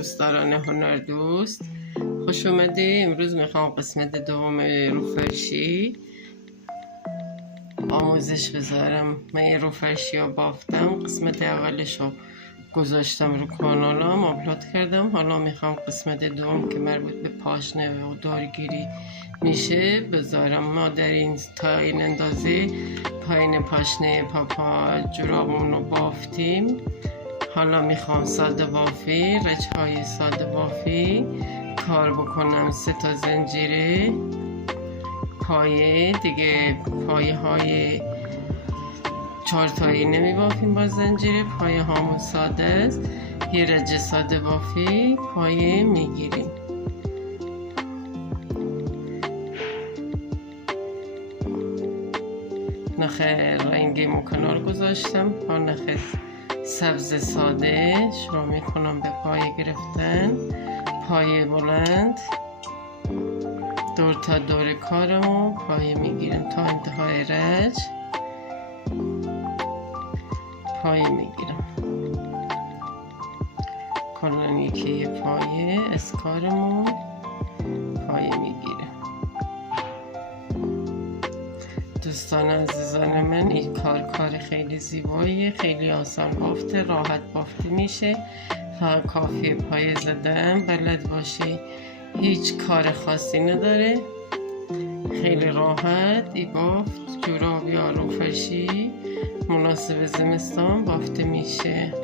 دوستداران هنر دوست، خوش اومده. امروز میخوام قسمت دوم رو فرشی آموزش بذارم. من یه رو فرشی رو بافتم، قسمت اولش رو گذاشتم رو کانالم آپلود کردم. حالا میخوام قسمت دوم که مربوط به پاشنه و دارگیری میشه بذارم. ما در تا این اندازه پایین پاشنه پاپا جورابمون رو بافتیم. حالا میخوام ساده بافی، رچهای ساده بافی کار بکنم. 3 تا زنجیره پایه دیگه، پایه های 4 تایی نمی بافیم با زنجیره، پایه هامون ساده است. یه رچه ساده بافی پایه میگیریم. نخ رنگی کنار گذاشتم با نخ سبز ساده شروع میکنم به پایه گرفتن. پایه بلند دور تا دور کارمو پایه میگیرم تا انتهای رج پایه میگیرم. کلان یکی پایه از کارمو پایه میگیرم. دوستان عزیزان من، این کار خیلی زیباییه، خیلی آسان بافته، راحت بافته میشه. فقط کافیه پایه زدن بلد باشی، هیچ کار خاصی نداره، خیلی راحت ای بافت جوراب یا رو فرشی مناسب زمستان بافته میشه.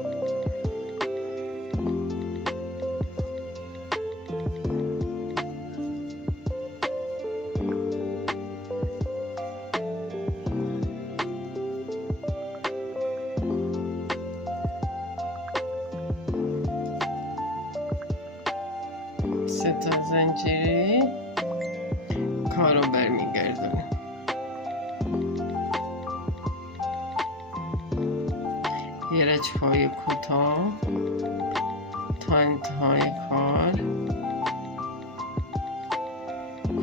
سه تا زنجیره کارو برمیگردونم. یه رچ پای کوتاه تا انتهای کار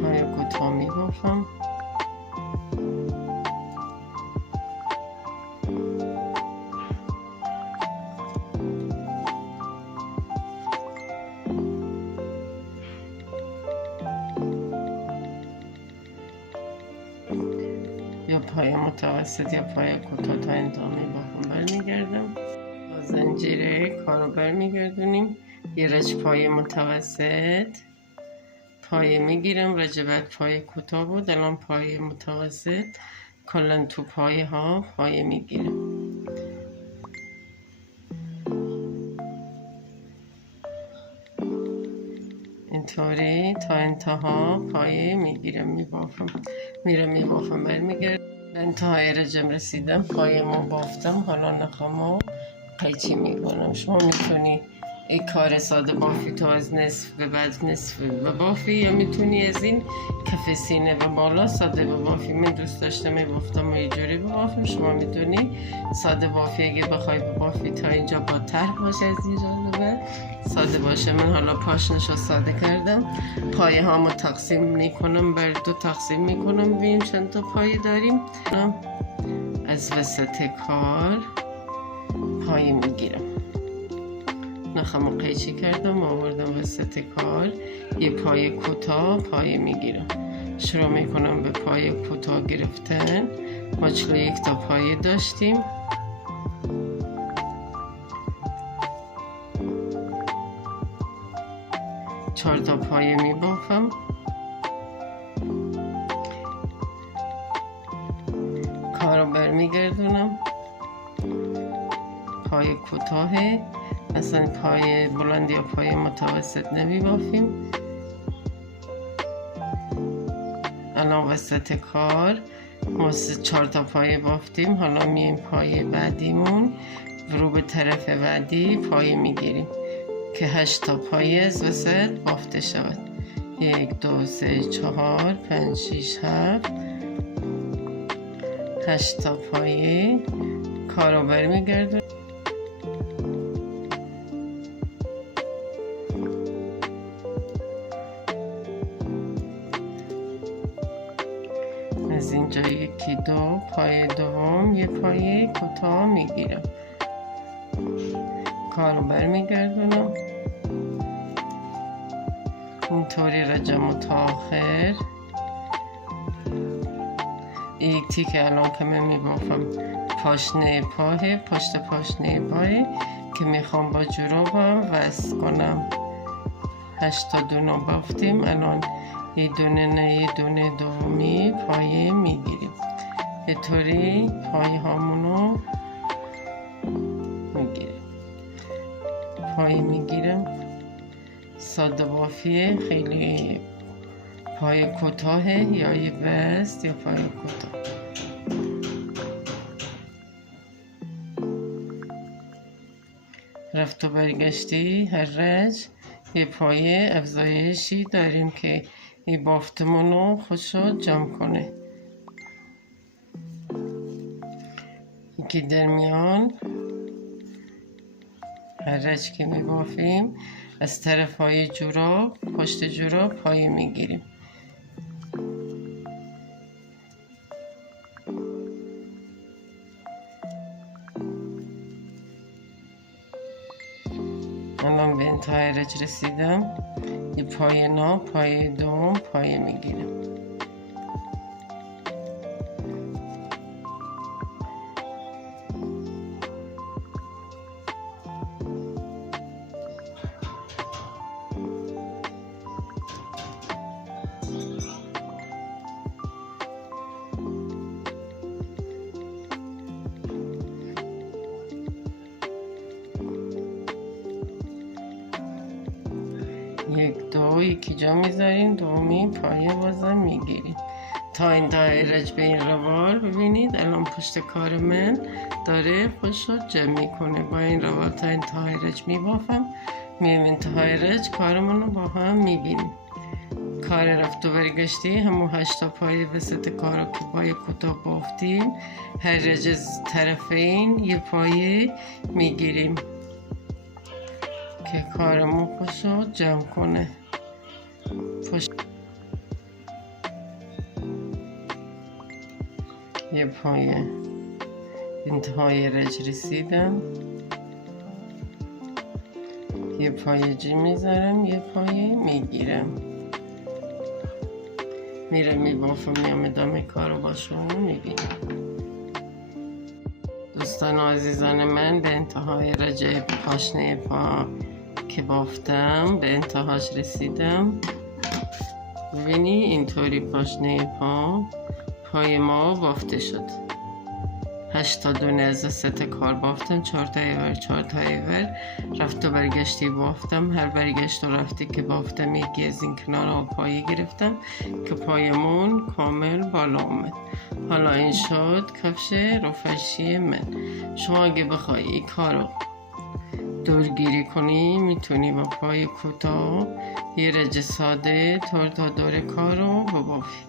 پای کوتاه میبافم. یا پای متوسط یا پای کوتاه تا انتها میبافم برمیگردم. با زنجیره کارو برمیگردونیم. یه رچ پای متوسط پایه میگیرم. رجبت پای کوتاه بود، الان پای متوسط کلن تو پایه ها پایه میگیرم. اینطوری تا انتها پایه میگیرم میبافم، میبافم برمیگردم. به انتهای رجم رسیدم، پایه ما بافتم. حالا نخامو قیچی میکنم. شما میتونی این کار ساده بافی تو از نصف به بعد نصف و بافی، یا میتونی از این کف سینه و بالا ساده بافی. من دوست داشتم میبافتم و اینجوری بافیم. شما میتونی ساده بافی اگه بخوای بافی تا اینجا با طرح باشه، از اینجا به ساده باشه. من حالا پاشنش رو ساده کردم. پایه هامو تقسیم میکنم، بر 2 تقسیم میکنم. ببینیم چند تا پایه داریم. از وسط کار پایه میگیرم. نخمو قیچی کردم آوردم وسط کار. یه پایه کوتاه پایه میگیرم. شروع میکنم به پایه کوتاه گرفتن. ما 41 تا پایه داشتیم. چهار تا پایه میبافم. کارو برمیگردونم. پایه کوتاهه، اصلا پای بلند یا پای متوسط نمی بافیم. الان وسط کار ما 4 تا پایه بافتیم. حالا میایم پایه بعدیمون رو به طرف بعدی پایه میگیریم که 8 تا پایه از وسط بافته شود. 1 2 3 4 5 6 7 8 تا پایه. کارو برمیگردونیم. از اینجا 1 2 پای دوم یه پایه کوتاه میگیرم. کارو برمیگردونم. اینطوری رجمو تا آخر. یک تیکه الان که من میبافم پاشنه پاه، پشت پاشنه پاه که میخوام با جورابم وصل کنم. 8 تا دونه بافتیم، الان یه دونه نه یه دونه دومی پایه میگیریم. یه طوری پایه هامونو میگیریم، پایه میگیرم. ساده بافیه، خیلی پای کوتاه یا یه بست یا پای کوتاه. رفت و برگشتی هر رج یه پایه افزایشی داریم که این بافتمونو خوشو جمع کنه. که در میان هر رج که می بافیم از طرف های جوراب، پشت جوراب پایه میگیریم. الان به انتهای رج رسیدم. یه پایه نو، پایه دوم پایه میگیرم. یک دو یکی جا میذاریم، دومی پایه بازم میگیریم تا انتهای رج به این روال. ببینید الان پشت کار من داره خودشو جمع میکنه. با این روال تا انتهای رج میبافم، میریم انتهای رج کارمون رو با هم میبینیم. کار رفت و برگشتی همون 8 تا پایه وسط کار رو که پایه کوتاه بافتیم، هر رج از طرفین یه پایه میگیریم که کارمون خوشو جمع کنه. یه پایه انتهای رج رسیدم، یه پایه جی میذارم، یه پایه میگیرم، میرم میبافم، میام ادامه کارو با شما میبینم. دوستان و عزیزان من، به انتهای رج پاشنه پا که بافتم به انتهاش رسیدم. ببینی اینطوری پاشنه پای ما بافته شد. 8 تا دونه از 3 تا کار بافتم، 4 تا ایور 4 تا ایور رفت و برگشتی بافتم. هر برگشت و رفتی که بافتم یکی از این کنارها پایه گرفتم که پایمون کامل بالا اومد. حالا این شد کفش رفشی من. شما اگه بخوای این کارو دورگیری کنی میتونی با پای کوتاه یه رج ساده طور تا دور کارو ببافی.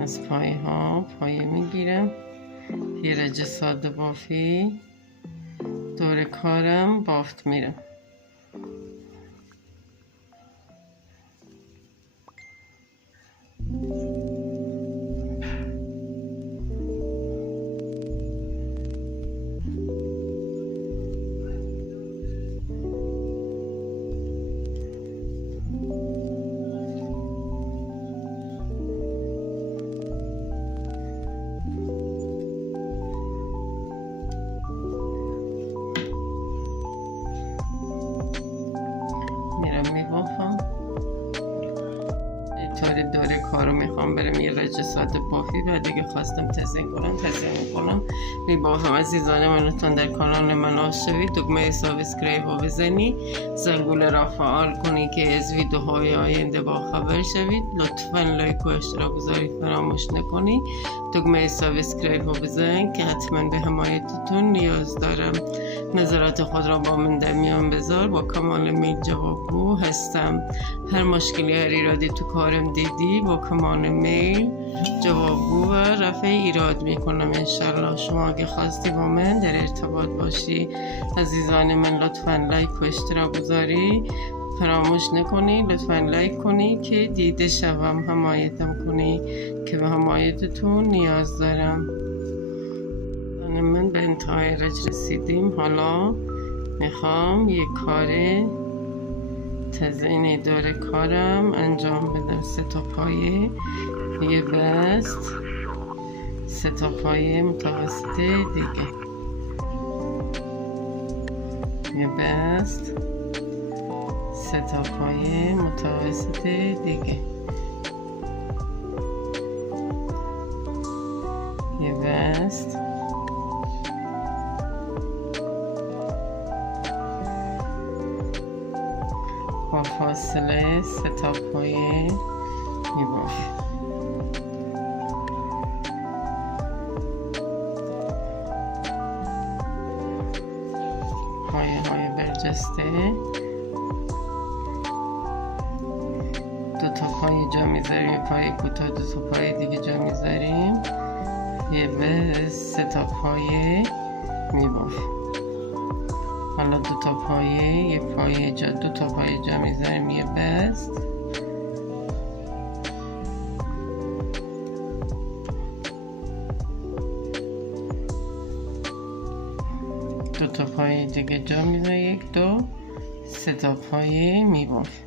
از پایه ها پایه میگیرم، یه رج ساده بافی دور کارم بافت میرم. دور کارو میخوام برم یه رج ساده بافی و دیگه خواستم تزیین کنم میبافم. عزیزان من، لطفا در کانال من عضو شوید، دکمه سابسکرایب رو بزنی، زنگوله را فعال کنی که از ویدیوهای آینده با خبر شوید. لطفا لایک و اشتراک گذاری فراموش نکنی. دکمه سابسکرایب رو بزن که حتما به حمایتتون نیاز دارم. نظرات خود را با من در میان بذار، با کمال میل جوابگو هستم. هر مشکلی هر ایرادی تو کارم دیدی با کمال میل جوابگو و رفع ایراد میکنم انشالله. شما اگه خواستی با من در ارتباط باشی عزیزان من، لطفا لایک و اشتراک گذاری فراموش نکنی لطفا لایک کنی که دیده شوم، حمایتم کنی که به حمایتتون نیاز دارم. من به انتهای رج رسیدیم. حالا میخوام یک کار تزیینی دور کارم انجام بدم. 3 تا پایه، یه بست، 3 تا پایه متوسط دیگه، یه بست، 3 تا پایه متوسط دیگه، یه بست، با فاصله 3 تا پایه میبافم. پایه های برجسته 2 تا پایه جا میذاریم، پایه کوتاه 2 تا پایه دیگه جا میذاریم، یه به 3 تا پایه میبافیم. حالا 2 تا پایه، یه پایه جا 2 تا پایه جا میذاریم، یه بست، دو تا پایه دیگه جا میذاریم، 1 2 3 تا پایه میبافیم.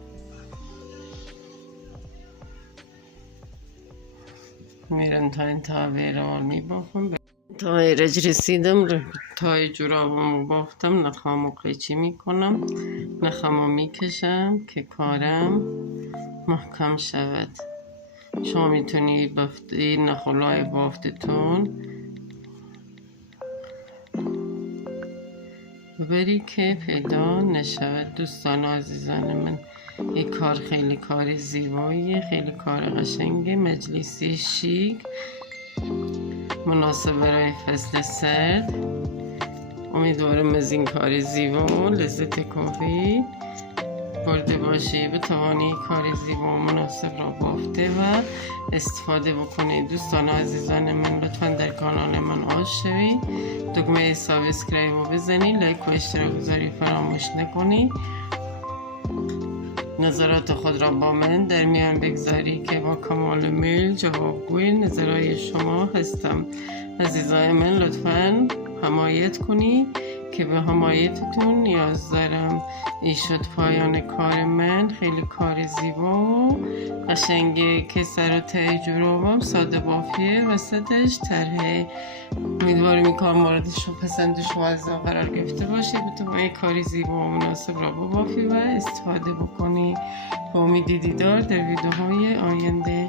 میرم تا انتها ویرال میبافم. تا ایرج رسیدم، تا جورابمو بافتم، نخامو قیچی میکنم، نخامو میکشم که کارم محکم شود. شما میتونی بافتی نخلای بافتتون ببری که پیدا نشود. دوستان عزیزان من، این کار خیلی کار زیباییه، خیلی کار قشنگه، مجلسی شیک، مناسب برای فصل سرد. امیدوارم از این کار زیبا و لذت کافی برده باشی، بتوانی کار زیبا و مناسب را بافته و استفاده بکنید. دوستان عزیزان من، لطفا در کانال من عضو شوید، دکمه سابسکرایب رو بزنید، لایک و اشتراک گذاری فراموش نکنید، نظرات خود را با من در میان بگذاری که با کمال میل جوابگوی نظرهای شما هستم. عزیزای من، لطفاً حمایت کنید که به حمایتتون نیاز دارم. این شد پایان کار من، خیلی کار زیبا و قشنگه که سر و ته جورابم ساده بافیه، وسطش طرحه. امیدوارم این کار مورد پسند شما عزیزان قرار گرفته باشه، بتونید این کاری زیبا و مناسب را بافی و استفاده بکنی. با امید دیدار در ویدیوهای آینده.